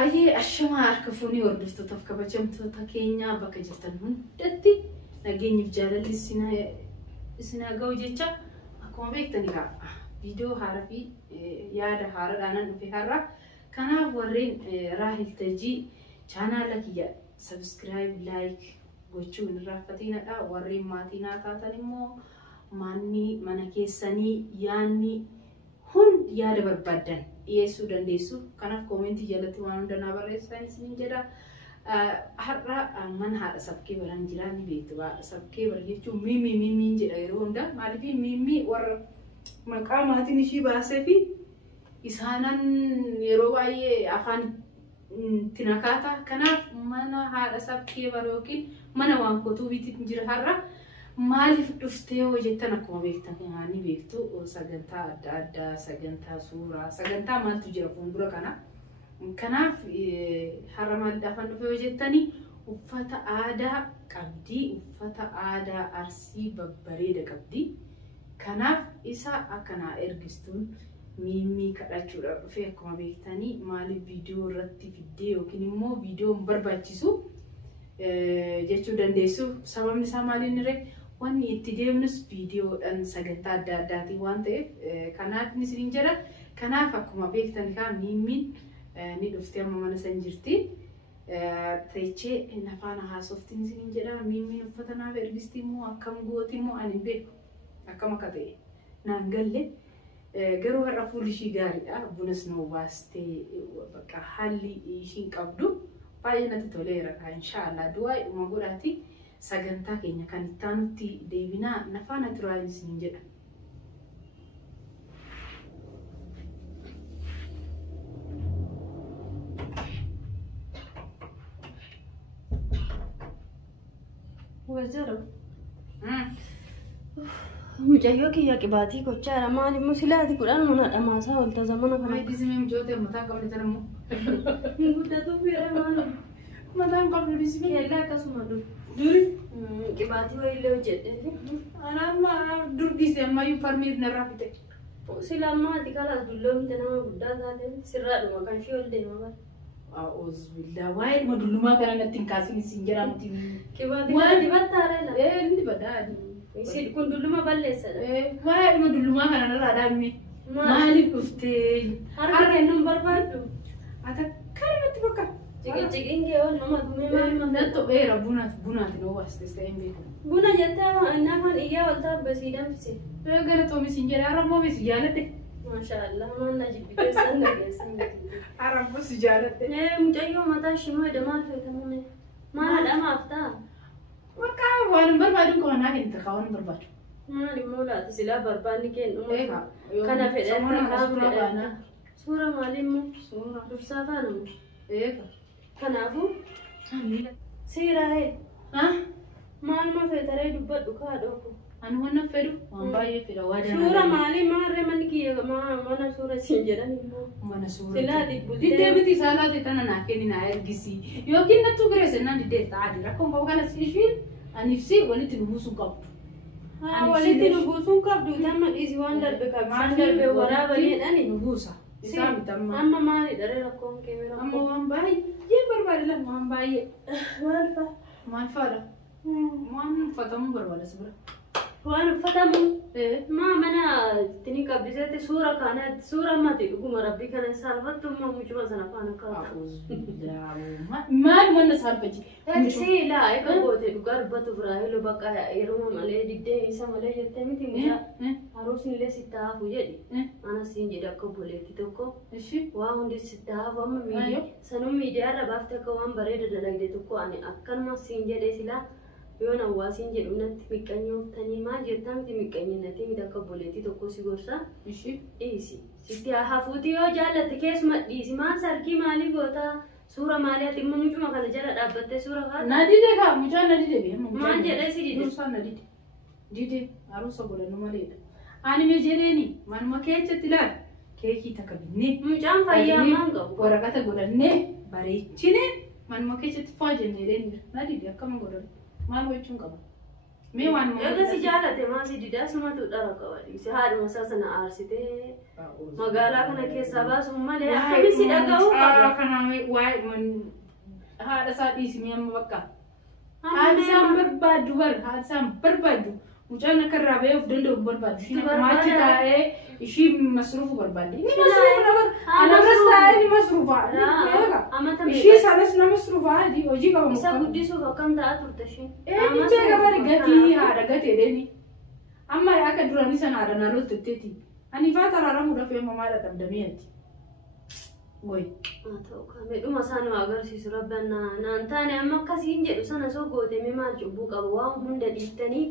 Ayyee ashama harka fuunii hordoftoota kabajamtoota keenya bakka jirtan hundatti nageenyiif jaalalli isin ga'u jecha akkuma beektani viidiyoo haaraa fi yaada haaraadhaan dhufe har'a kanaaf warreen Raahil Tajii chaanaala kiyya subscribe like gochuun irraanfatinadha warreen maatii naa taatan immoo mana keessanii yaanni hundi yaada barbaadan dhiyeessuu dandeessu kanaaf koomentii jalatti waan hunda naa barreessaa isin jedha har'a mana haadha sabkee baran jiraan ni beektu sabkee bar jechuun mimmi jedha yeroo hunda maaliif mimmi warra maqaa maatiin ishii baasee fi isaanan yeroo baay'ee afaan tinakaata kanaaf mana haadha sabkee bar yookiin mana waan kotuu bitiin jira har'a maaliif dhuftee hojjetan akkuma beektan ni beektu sagantaa adda addaa sagantaa suuraa sagantaa maaltu jira fuuldura kana kanaaf har'a maal afaan dhufee hojjettanii uffata aadaa qabdi uffata aadaa Arsii babbareeda qabdi kanaaf isa akkana ergistuun mimmi kadhachuudhaaf dhufee akkuma beektanii maaliif viidiyoo irratti fiddee yookiin immoo viidiyoon barbaachisu jechuu dandeessu sababni isaa maaliin irree wanni itti deemnus viidiyoodhaan sagantaa adda addaatiin waan ta'eef kanaaf ni isin jedha kanaaf akkuma beektan mimmiin ni dhuftee amma mana san jirti teechee nafaana haasoftiin isin jedha mimmiin uffata naaf ergisti immoo akkam gooti immoo ani beeku akkam akka ta'e naan galle garuu har'a fuulli ishii gaariidha bunas nuu baastee bakka haalli ishiin qabdu baay'ee natti toleera inshaallah du'aa dhuma godhaati sagantaa keenya kan itti aanutti deebinaa nafaana turaan isin jedha. Wazaro. Mucayyoo kiyya qibaatii gochaadha maali musilaati kudhan mana dhamaasaa walta zamana kana. Maayidii simee mujootee mataa qabne tanammoo. Guddatu bira maali. Mataan qabne disime. Keellaa akkasuma dur. Duri. Qibaatii wayiillee hojjedhe. Anamma dur dhiise ammayyuu farmiif narraa fite. Sila ammaati kalaas dulloomte nama guddaa taate sirraadhuma kan ishee ol deema bara. Billah waa'ee dhuma dullumaa kana natti hin kaasin isin jedhaa miti. Qibaatii kana dibattaare la. Inni badaa. Kun dulluma balleessadha. Waa'ee dhuma dullumaa kana narraa dhaabme. Maaliif dhuftee? Harka kennuun barbaaddu. Ata kana natti bakka. Ciqiin kee ol nama dhumee maal natto beera bunaati noo waastes ta'een beeku. Buna jettee nafaan iyyaa wal taabbasii danfise. Galatoomi isin jedha arrabmoo si jaaladhe. Maashaallah manna jibbiteessan dhageessan. Arrabmoo si jaaladhe. Mucayyoo mataa shimoo edda maal feetamuune. Maal dhamaaf ta'a? Bakka waan barbaadu qabanaa kenna waan barbaadu. Maal immoo laata silaa barbaadni kennu. Kana fedhan kaan fedhan. Suura maalimmoo? Suura. Dursaa faanamu. Kanaafuu siiraa'ee maaluma feetaree dubbadhu kaadhoofu. Ani waan fedhu waan baay'ee fedha waa danaa. Suura maalii maarree manni kiyya mana suura siin jedhan immoo. Mana suura. Silaa dibbutee. Diddee miti isaa laate tana naa kenni naa ergisi. Yookiin nattu bireesse naan diddee ta'aa rakkoon qabu kanas ishiin aniif si walitti nu buusuun qabdu. Walitti nu buusuun qabdu tamma dhiisi waan darbe qabdu. Waan darbe waraabaniidhani. Nu buusa. Amma maali dharee rakkoon kee bira? Amma waan baay'ee barbaade lama waan baay'ee. Maal fa'a? Maal fa'aadha? Waan uffatamuu barbaada si bira. Waan uffatamu? Mana ittiin qabbiseetti suura kaanaatti suura ammati dhuguma rabbii kana saalfattu immoo mucuma sana faana kaa'u. Maal manna saalfachi? Siilaa eega goote dhugaa dubbatu biraa heloo bakka yeroo malee diddee isa malee jettee miti mucaa haruusni illee sitti haafu jedhi. Ana siin jedhe akka obboleetti tokko. Waa hundi sitti haafu amma miidiyaa sanuu miidiyaarra baaftee akka waan bareeda dalagde tokko ani akkanuma siin jedhee silaa. Yoon hawaasiin jedhu natti miqqanyooftanii maal jettaa miti miqqanyinatti miti akka obboleettii tokko si gorsa. Dhiisi. Sitti hafuuti yoo jaallatte keessuma dhiisi maal sarkii maalii goota suura maalii ati immoo mucuma kana jala dhaabbattee suura kaata. Nadide kaa mucaan nadide beema. Maal jedhee si dide? Dursaa nadide. Dide haruusa godhannu maleedha. Ani mee jedheeni manuma keechatti ilaali. Keekii takka binnee. Mucaan fayyaa maan qabu? Waraqata godhannee bareechine manuma keechatti faa jennee dheeni. Nadide akkama godhannu. Maal gochuun qaba? Mee waan Egaa si jaalate maasii didaa sumatu dhara qabadi. Si haadhuma isaa sana aarsitee magaalaa kana keessaa baasuun malee akkamitti si dhaga'uu qaba. Kanaaf waa'ee haadha isaa dhiisimee amma bakka. Haadha isaan barbaaddu haadha isaan barbaaddu. Mucaan akka irraa ba'ee of danda'u barbaaddu. Isheen maachi taa'ee ishii masruufu barbaadde. Inni masruufu nama anamas taa'ee ni masruufa. Ishii sanas nama masruufa hojii qaba. Isa guddisuuf akkam ta'a turte isheen. Ni beeka gatii haadha gatee deemi. Amma akka duraanii sana haadha naannoo tutteeti. Ani faa taraaramuudhaaf yoo mamaadha dhabdamee ati. Goy. Ta'u kameedhuma isaan agarsiisu rabban naan taane amma akkasiin jedhu sana soo goote maal cubbuu qaba waan hunda dhiiftanii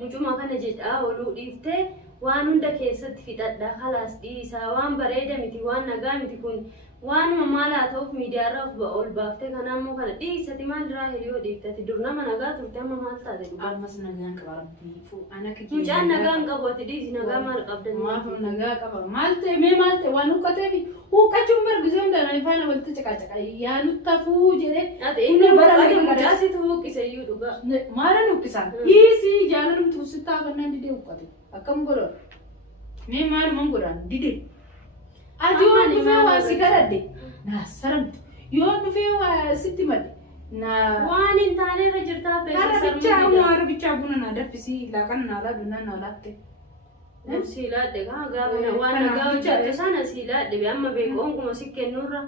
mucuma kana jedhaa oluu dhiiftee waan hunda keessatti fixadha khalaas dhiisaa waan bareeda miti waan nagaa miti kun waanuma maal haa ta'uuf miidiyaarraa ol baaftee kanaammoo kana dhiisati maal diraa hiriyoo dhiiftati dur nama nagaa turte amma maal taate dhugaa. Ammas nagaan qaba rabbii ana kiki. Mucaan nagaan qabu ati dhiisi nagaa maal qabdani. Maafu nagaa qaba maal ta'e mee maal ta'e waan huqqateefi huqqachuun bargizee hundaan ifaan walitti caqacaqa yaa nuttafuu jedhee. Ati inni bara mucaasitu huqqise iyyuu dhugaa. Maala nuqqisaan dhiisii jaalalumtu sittaa kanneen didee huqqate akkam godhan mee maalumaan godhan didee. Aduun dhufee waa si garadde na saramtu yoo dhufee waa sitti madde na waan hin taane irra jirtaa beeksisa arbichaa buna na daffisii laaqana na laa dunnaa na laatte. Siilaadhe gaafa waan nagaa hojjattu sana siilaadhe amma beekoon kuma si kennurra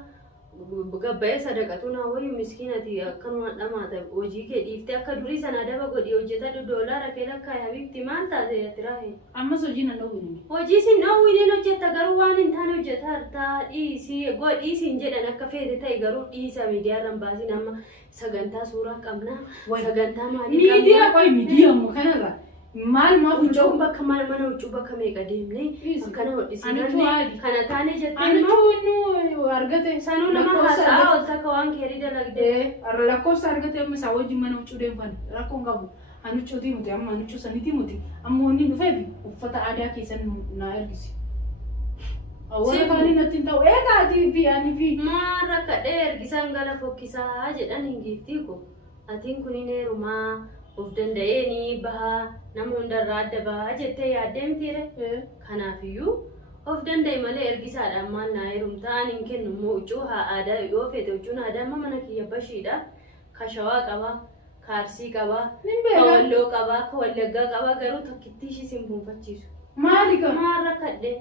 gabba'ee sadaqatu naa wayyu miskiinati akkanuma dhamaata hojii kee dhiiftee akka durii sana daba godhi hojjetadhu doolaara kee lakkaa'e bifti maal taate tiraahe. Ammas hojii nan dhowwini. Hojii sin dhowwiniin hojjetta garuu waan hin taane hojjetartaa dhiisii godhiisiin jedhan akka feete ta'e garuu dhiisa miidiyaarraan baasiin amma sagantaa suuraa qabna sagantaa maalii qabna. Miidiyaa qoy miidiyaa immoo kanarra. Maal huccuu bakka maal mana huccuu bakka meeqa deemne akkana hodhisinanne kana taane jettee immoo argate sanuu nama haasaa ol takka waan keerii dalagdee lakkoofsa argate amma isaa wajjin mana huccuu deeman rakkoon qabu hanuccootii muti amma hanuccuu saniitii muti amma wanni dhufeefi uffata aadaa keessan na ergisi. Awwaala kaanii natti hin ta'u eegaatii fi ani fi maal rakkadhee ergisan gala fokkisaa jedhan hin giiftii ko atiin kun hin heerumaa. Of danda'eeni baha nama hundarraa adda baha jettee yaaddeemtiire kanaafiyyuu of danda'e malee ergisaadhaan maal naa heerumtaan hin kennu immoo huccuu aadaa yoo feete huccuun aadaa amma mana kiyya bashiidha ka shawaa qaba ka arsii qaba ka walloo qaba ka wallaggaa qaba garuu tokkittii ishii sin buunfachiisu. Maali qaba? Maal rakkadhe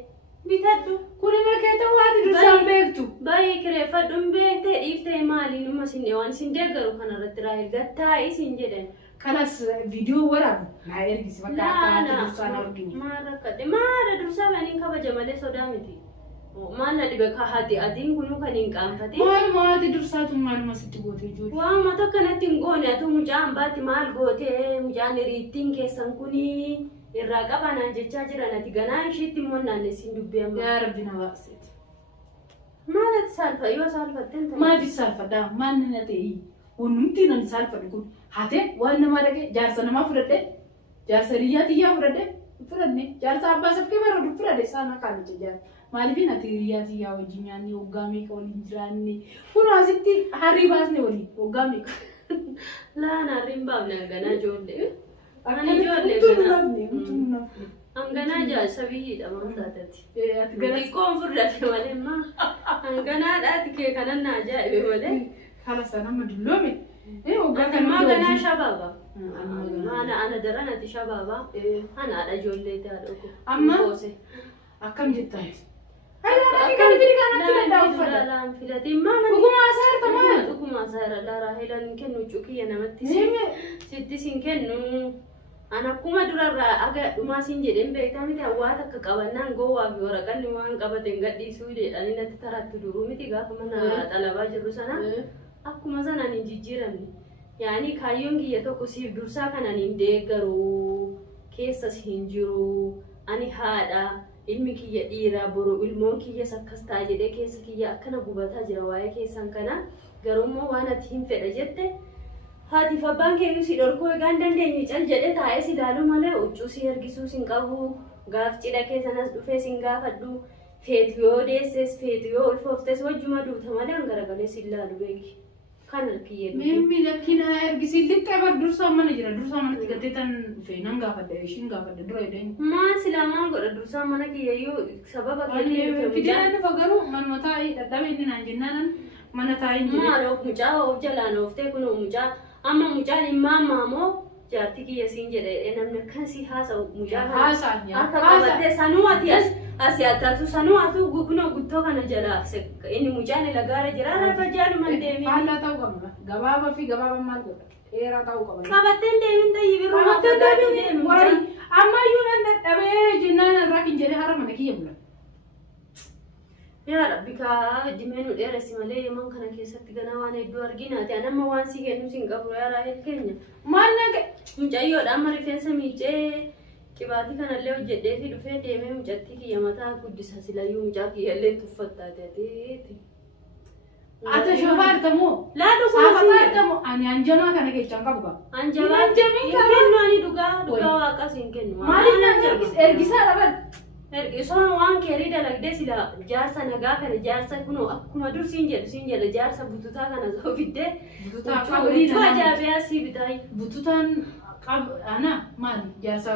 bitadhu kuni makkeeta waati dursaan beektu. Baay'ee kireeffadhu hin beektee dhiiftee maaliin uma sin waan sin deeggaru kanarratti raahil gattaa'ii sin jedhan. Kanas video warabu na ergisi bakka akka dursaan arginu. Maal rakkadhe maal dursaa baniin kabaja malee sodaa miti. Maal na dhibe ka haati adiin kunuu kan hin qaanfate. Maati dursaatu maaluma sitti gootee ijoollee. Waan mata kanatti hin goone atu mucaan baatti maal gootee mucaan hiriittiin keessan kunii irraa qabanaan jechaa jiran ati ganaa ishiitti immoo naannessin dubbii amma. Yaa rabbi na baaqseeti. Maal ati saalfa yoo saalfatteen ta'e. Maaf saalfadhaa maal na ta'e hundumti nan saalfadhu kun haatee waan namaa dhaqee jaarsa namaa fudhadhee jaarsa riyyaa xiyyaa fudhadhee jaarsa abbaa sabkee baroodu fudhadhee isaan akkaan jaarsa maaliifin ati riyyaa xiyyaa wajjin nyaanni waggaa meeqa waliin jiraanne kun asitti harrii baasne waliin waggaa meeqa. Laan harriin baafne ganaa ijoollee. Ani ijoollee hanganaa jaarsa biyyiidha mamtaatatti. Xiqqoon fudhate malee maa hanganaadhaati kee kanan na ajaa'ibe malee. Kala sana madulloome. Maa ganaa shabaaba. Ana daran ati shabaaba. Anaadha ijoollee taadha. Amma akkam jettaati. Akkam biri kanatti danda'a uffata. Laan filate maama. Dhugumaa isaa irra maal? Dhugumaa isaa irra laaraa heelan kennu cuqiyya namatti sitti sin kennu. Ana akkuma durarraa aga dhumaa siin jedheen beektaa miti hawwaata akka qabannaan gowwaa fi waraqanni waan qabateen gadhiisuu jedhanii natti taratti duruu miti gaafa mana xalabaa jirru sana akkuma sanaan hin jijjiiramne. Yaani kaayyoon kiyya tokko siif dursaa kanaan hin deeggaru keessas hin jiru ani haadha ilmi kiyya dhiiraa boru ilmoon kiyyas akkas ta'a jedhee keessa kiyya akkana gubataa jira waa'ee keessan kana garuummoo waan ati hin fedha jette. Haati fabbaan keeyyuu si dhorkuu egaa hin dandeenye cal jedhe taa'ee si ilaalu malee huccuu si ergisuu sin qabu gaaf cidha keessanas dhufee sin gaafadhu feetu yoo deesses feetu yoo ulfooftes wajjuma duuta malee hangaragalee si ilaalu beeki. Kan arkiye. Mimi lakin ergisi liqqa bar dursa mana jira dursa mana tigatetan feenan gaafadde ishin gaafadde dura edeen. Maan silamaan godha dursa mana kiyyayyuu sababa kee fideena fagaru man matai dadhabe inni naan jennaan mana taa'in jira. Maaloo mucaa of jalaan ooftee kun mucaa amma mucaan immaan maamoo jaartii kiyya siin jedhe namni akkasii haasa'u mucaa haasa'an akka qabattee sanuu ati asii attaatu sanuu atu kunoo guttoo kana jala inni mucaan lagaara jira lafa jaaluma deemi. Faallaa ta'uu qabna gabaabaa fi gabaabaa maal godha dheeraa ta'uu qabna. Qabatteen deemin ta'ii biroo qabatteen deemin wayi ammayyuu nan dadhabee jennaan irraa kin jedhee hara mana kiyya bulan. Yaa Rabbi kaa dimeenu dheeressi malee yeman kana keessatti ganaa waan hedduu arginaati anamma waan si kennu sin qabu yaa Raahel keenya. Maal naga mucayyoodha amma rifeensa miicee qibaatii kanallee hojjedheefi dhufee deemee mucattii kiyya mataa guddisa silayyuu mucaa kiyyallee tuffattaa ta'eeti. Ata shofaartamoo laadhu saafaartamoo ani anjamaa kana keessaan qabu qaba. Anjamaa kennu ani dhugaa waaqas hin kennu. Maaliif ergisaa dhaban? Ergisoon waan keerii dalagdee sila jaarsa nagaa kana jaarsa kunoo akkuma dur siin jedha jaarsa bututaa kana soo fiddee bututaa qabrii ajaa'ibeyaa sii bitaayi. Bututaan ana maali jaarsa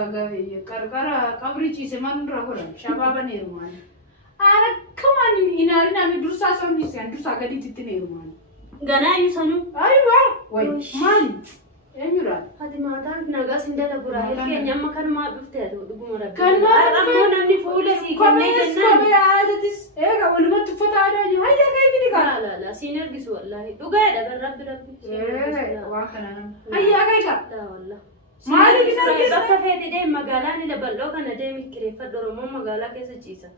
qarqara qabrii ciise maal irraa godhan shabaaba neerumaan. Ana kamaan inaarin ami dursaa soonni isaan dursaa gadiitti neerumaan. Ganaa iyyuu sanuu. Ayiwaa wayi maali? Eenyudha? Hati maataan nagaa sin dalagu Raahel keenya amma kanumaa dhuftee dhuguma rabbi. Ammoo namni fuula sii kennee jennaan. Kophee aadatis eega walumatti uffata aadaa jiru hayya kee fidi kaa. La siin ergisu wallaahi dhugaadha rabbi. Waan kana nama. Hayya kee kaa. Wallah. Maaliif isa ergisa? Bakka feete deem magaalaa ni dabal'oo kana deemi kireeffadhu Oromoo magaalaa keessa ciisa.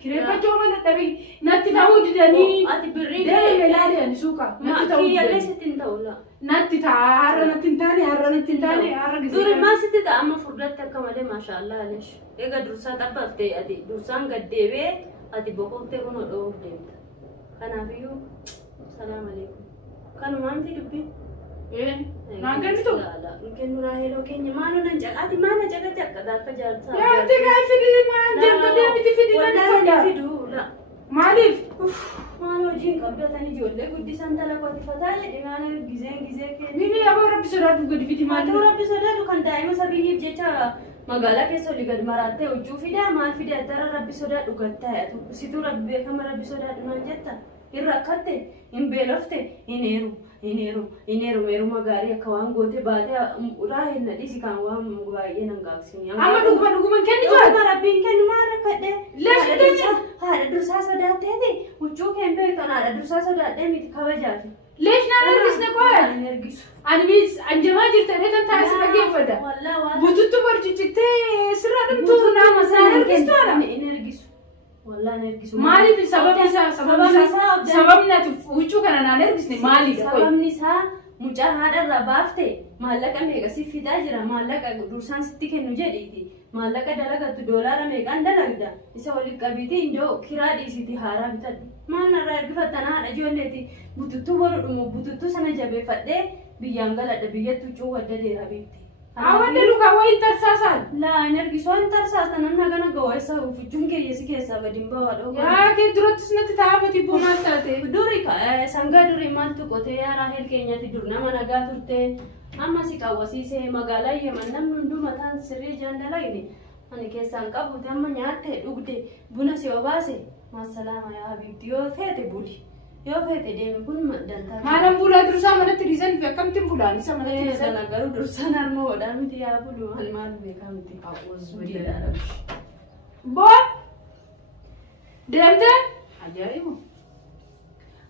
Kireeffachuu mana dhabii natti ta'uu didanii. Ati birrii deemee ilaali'an suuqa. Natti ta'uu didanii. Kiyyallee sitti hin ta'u la. Natti ta'a har'a natti hin taane har'a gisee. Duri maal sitti ta'a amma furdatti akka malee maashaallah aleesh. Eega dursaa xabbaftee ati dursaan gaddeebee ati boqoftee kun hodhoof deemta. Kanaafiyyuu salaam aleekum. Kanumaa miti dubbii. Naan kennitu? Kennu Raaheloo keenya maaloo nan caqaati maana caqataa akka jaarsaa. Yaatti kaa fidi maan deemta deemti fidi nan fada. Maaliif? Maal hojiin qabdatanii ijoollee guddisan talaaqotifataa jedhi maal gizee keenya. Mimi aboo rabbi sodaatu gadi fidi maal? Rabbi sodaatu kan daa'ima sabiyyiif jecha magaalaa keessa olii gad marattee hojjuu fidaa maal fidaa dara rabbi sodaadhu gad taa'e situu rabbi beekama rabbi sodaadhu maal jetta irra akkatte hin beelofte hin heeruma gaarii akka waan goote baatee Raahel na dhisi kan waan baay'ee nan gaagsinii. Amma dhuguma kennitu? Dhuguma rabbiin kennu maal rakkadhee? Haadha dursaa sodaatteeti huccuu keen beektan haadha dursaa sodaadhee miti kabajaafi. Leesh naan ergisne qoya? Hin ergisu. Ani anjamaa jirta dheetan taa'ee si dhaggeeffadha. Bututtu barcichittee sirra dhumtuu nama saan ergistu haadha? Hin ergisu. Wallaan ergisu. Maaliif sababni isaa sababni ati huccuu kana naan ergisne maalidha? Sababni isaa mucaa haadharraa baafte maallaqa meeqa si fidaa jira maallaqa dursaan sitti kennu jedhiiti. Maallaqa dalagattu doolaara meeqaan dalagda isa waliin qabiitii indoo kiraa dhiisiti haaraa bitadhu. Maal narraa ergifattan haadha ijoolleeti bututtuu boru dhumu bututtuu sana jabeeffadhee biyyaan galadha biyyattu huccuu wadda deeraa beekti. Awwadde lukaa wayiin tarsaasaan? Laa hin ergisu waan tarsaasan namna gana gawweessa huccuun keeyyasi keessaa gadi hin bawaadha. Yaa kee durattis natti taa'afati boomaal taate? Duri sangaa durii maaltu qotee yaa Raahel keenyatti dur nama nagaa turte. Amma si qawwasiisee magaalaa yeman namni hunduu mataan sirrii jaandalagne ani keessaan qabuute amma nyaatte dhugde buna si obaase maasalaama yaa habiibti yoo feete buli yoo feete deemi kun dantaa. Maalaan bulaa dursaa manatti dhiisan fi akkamittiin bulaan isa manatti dhiisan? Sana garuu dursaan harma hodhaa miti yaa bulu maal beekaa miti. Boon deemtee ajaa'ibu.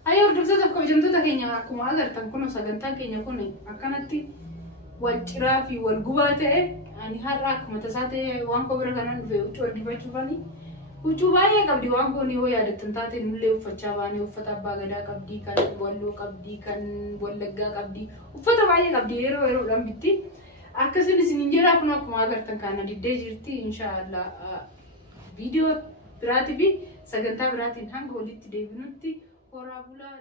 Ayyo hordoftoota kabajamtoota keenya akkuma agartan kun sagantaan keenya kun akkanatti wal ciraa fi wal gubaa ta'e ani har'a akkuma tasaa ta'e waan koo bira kanan dhufe huccuu ergifachuufani. Huccuu baay'ee qabdi waan kun yoo yaadattan taate nullee uffachaa baanee uffata abbaa gadaa qabdi kan walloo qabdi kan wallaggaa qabdi uffata baay'ee qabdi yeroo yeroodhaan bitti. Akkasumas isin jira kun akkuma agartan kana diddee jirti inshaallah viidiyoo biraatii fi sagantaa biraatiin hanga walitti deebinutti horaa bulaa